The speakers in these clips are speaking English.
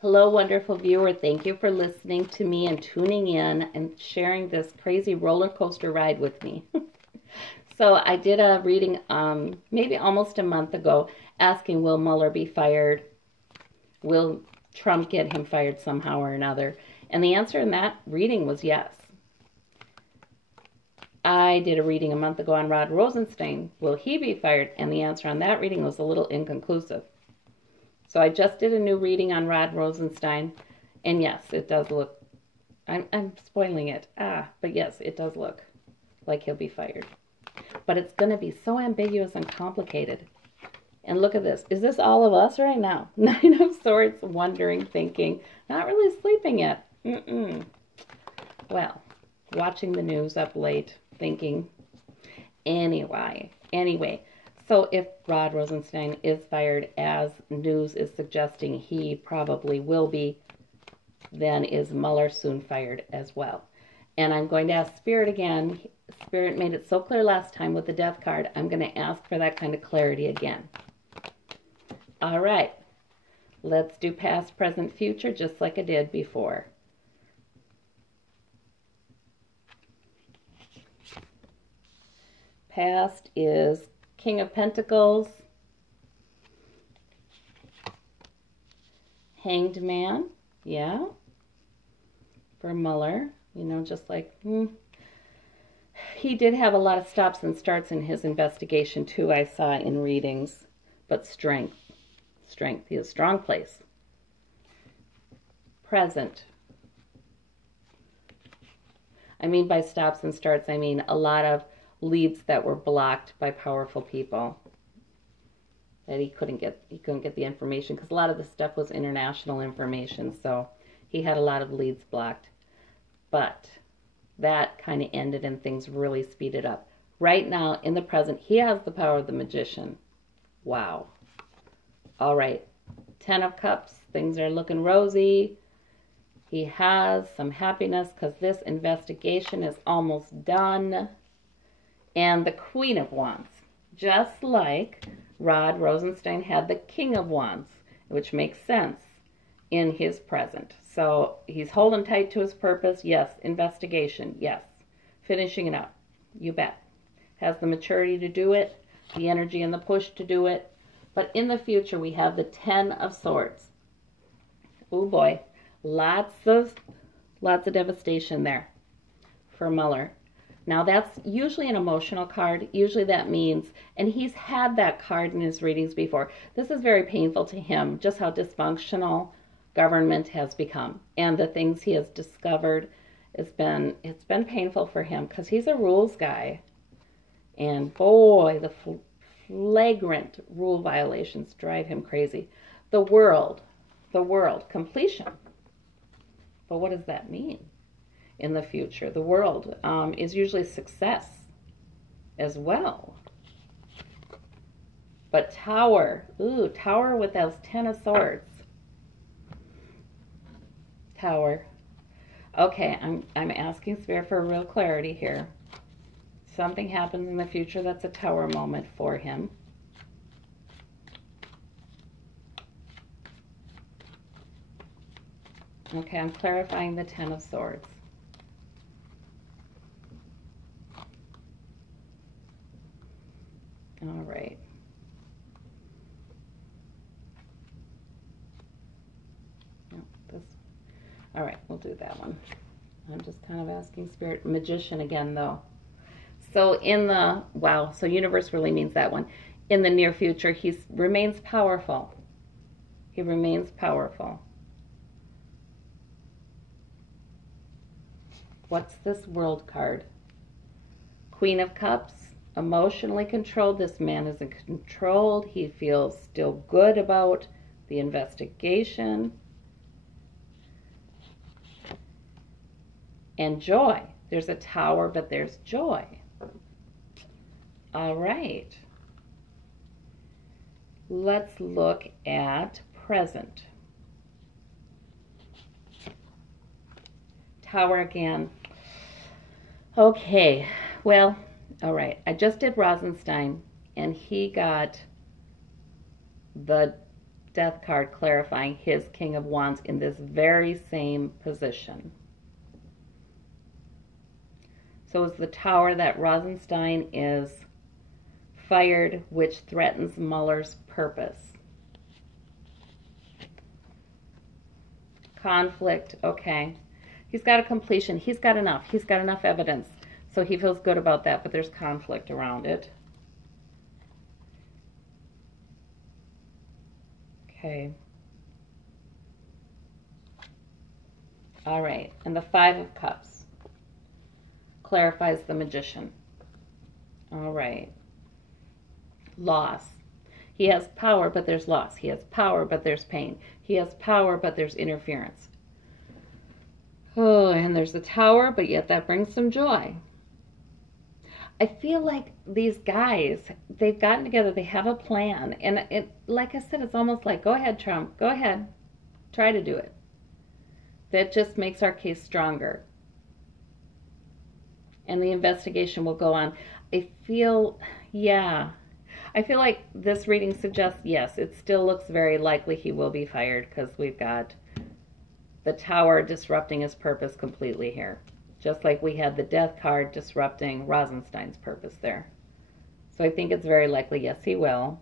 Hello, wonderful viewer. Thank you for listening to me and tuning in and sharing this crazy roller coaster ride with me. So I did a reading maybe almost a month ago asking, will Mueller be fired? Will Trump get him fired somehow or another? And the answer in that reading was yes. I did a reading a month ago on Rod Rosenstein. Will he be fired? And the answer on that reading was a little inconclusive. So I just did a new reading on Rod Rosenstein, and yes, it does look, I'm spoiling it, but yes, it does look like he'll be fired. But it's going to be so ambiguous and complicated. And look at this. Is this all of us right now? Nine of Swords, wondering, thinking, not really sleeping yet. Well, watching the news up late, thinking. Anyway. So if Rod Rosenstein is fired, as news is suggesting he probably will be, then is Mueller soon fired as well? And I'm going to ask Spirit again. Spirit made it so clear last time with the Death card. I'm going to ask for that kind of clarity again. All right. Let's do past, present, future, just like I did before. Past is King of Pentacles, Hanged Man, yeah, for Mueller, you know, just like, he did have a lot of stops and starts in his investigation too, I saw in readings, but strength, he is a strong place. Present, I mean by stops and starts, I mean a lot of leads that were blocked by powerful people that he couldn't get the information, because a lot of the stuff was international information, so he had a lot of leads blocked. But that kind of ended and things really speeded up. Right now, in the present, he has the power of the Magician. Wow. All right. 10 of Cups. Things are looking rosy. He has some happiness because this investigation is almost done. And the Queen of Wands, just like Rod Rosenstein had the King of Wands, which makes sense in his present. So he's holding tight to his purpose. Yes. Investigation. Yes. Finishing it up. You bet. Has the maturity to do it, the energy and the push to do it. But in the future, we have the 10 of Swords. Oh boy. Lots of devastation there for Mueller. Now, that's usually an emotional card. Usually that means, and he's had that card in his readings before. This is very painful to him, just how dysfunctional government has become. And the things he has discovered, it's been painful for him because he's a rules guy. And boy, the flagrant rule violations drive him crazy. The world, completion. But what does that mean? In the future, the world is usually success as well. But Tower, Tower with those 10 of Swords. Tower. Okay, I'm asking Spirit for real clarity here. Something happens in the future that's a Tower moment for him. Okay, I'm clarifying the 10 of Swords. All right. No, all right, we'll do that one. I'm just kind of asking Spirit. Magician again, though. So in the, wow, so universe really means that one. In the near future, he remains powerful. He remains powerful. What's this World card? Queen of Cups. Emotionally controlled. This man isn't controlled. He feels still good about the investigation. And joy. There's a Tower, but there's joy. All right. Let's look at present. Tower again. Okay. Well, all right, I just did Rosenstein, and he got the Death card clarifying his King of Wands in this very same position. So it's the Tower that Rosenstein is fired, which threatens Mueller's purpose. Conflict, okay. He's got a completion. He's got enough. He's got enough evidence. So he feels good about that, but there's conflict around it. Okay. All right. And the Five of Cups clarifies the Magician. All right. Loss. He has power, but there's loss. He has power, but there's pain. He has power, but there's interference. Oh, and there's the Tower, but yet that brings some joy. I feel like these guys, they've gotten together, they have a plan. And it, like I said, it's almost like, go ahead, Trump, go ahead. Try to do it. That just makes our case stronger. And the investigation will go on. I feel, yeah. I feel like this reading suggests, yes, it still looks very likely he will be fired because we've got the Tower disrupting his purpose completely here. Just like we had the Death card disrupting Rosenstein's purpose there. So I think it's very likely, yes, he will.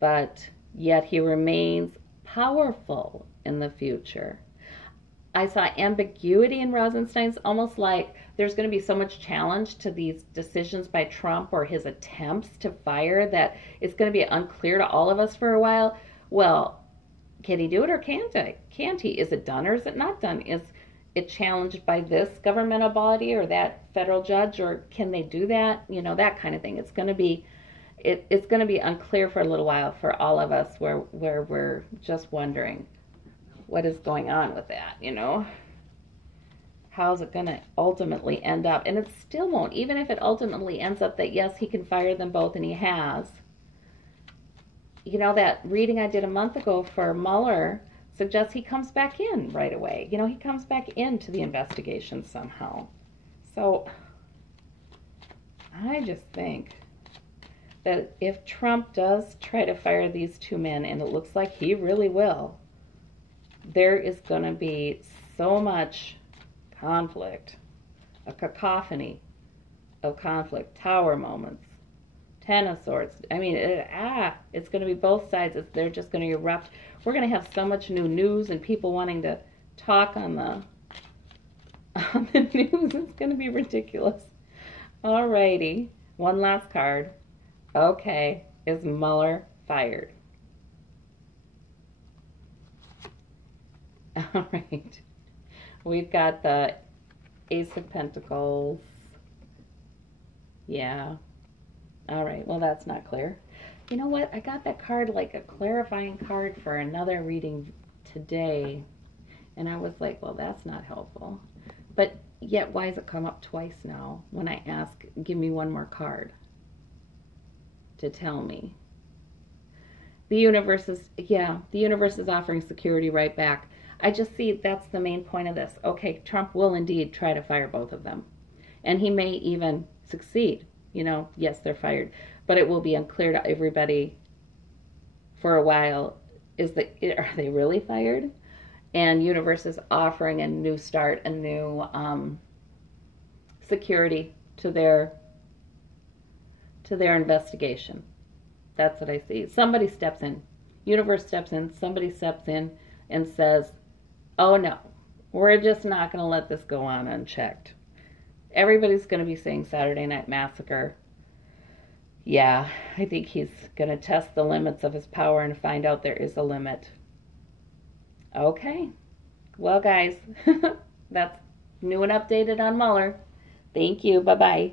But yet he remains powerful in the future. I saw ambiguity in Rosenstein's, almost like there's going to be so much challenge to these decisions by Trump or his attempts to fire that it's going to be unclear to all of us for a while. Well, can he do it or can't he? Is it done or is it not done? Is it challenged by this governmental body or that federal judge, or can they do that? You know, that kind of thing. It's going to be it's going to be unclear for a little while for all of us where we're just wondering what is going on with that, you know? How's it going to ultimately end up? And it still won't. Even if it ultimately ends up that, yes, he can fire them both, and he has. You know, that reading I did a month ago for Mueller suggests he comes back in right away. You know, he comes back into the investigation somehow. So I just think that if Trump does try to fire these two men, and it looks like he really will, there is going to be so much conflict, a cacophony of conflict, Tower moments, Ten of Swords. I mean, it's going to be both sides. They're just going to erupt. We're going to have so much new news and people wanting to talk on the news. It's going to be ridiculous. Alrighty, one last card. Okay, is Mueller fired? All right, we've got the Ace of Pentacles. Yeah. All right, well, that's not clear. You know what? I got that card, like a clarifying card for another reading today, and I was like, well, that's not helpful. But yet, why does it come up twice now when I ask, give me one more card to tell me? The universe is, yeah, the universe is offering security right back. I just see that's the main point of this. Okay, Trump will indeed try to fire both of them. And he may even succeed. You know, yes, they're fired. But it will be unclear to everybody for a while, are they really fired? And universe is offering a new start, a new security to their investigation. That's what I see. Somebody steps in. Universe steps in. Somebody steps in and says, oh no, we're just not going to let this go on unchecked. Everybody's going to be saying Saturday Night Massacre. Yeah, I think he's going to test the limits of his power and find out there is a limit. Okay. Well, guys, that's new and updated on Mueller. Thank you. Bye-bye.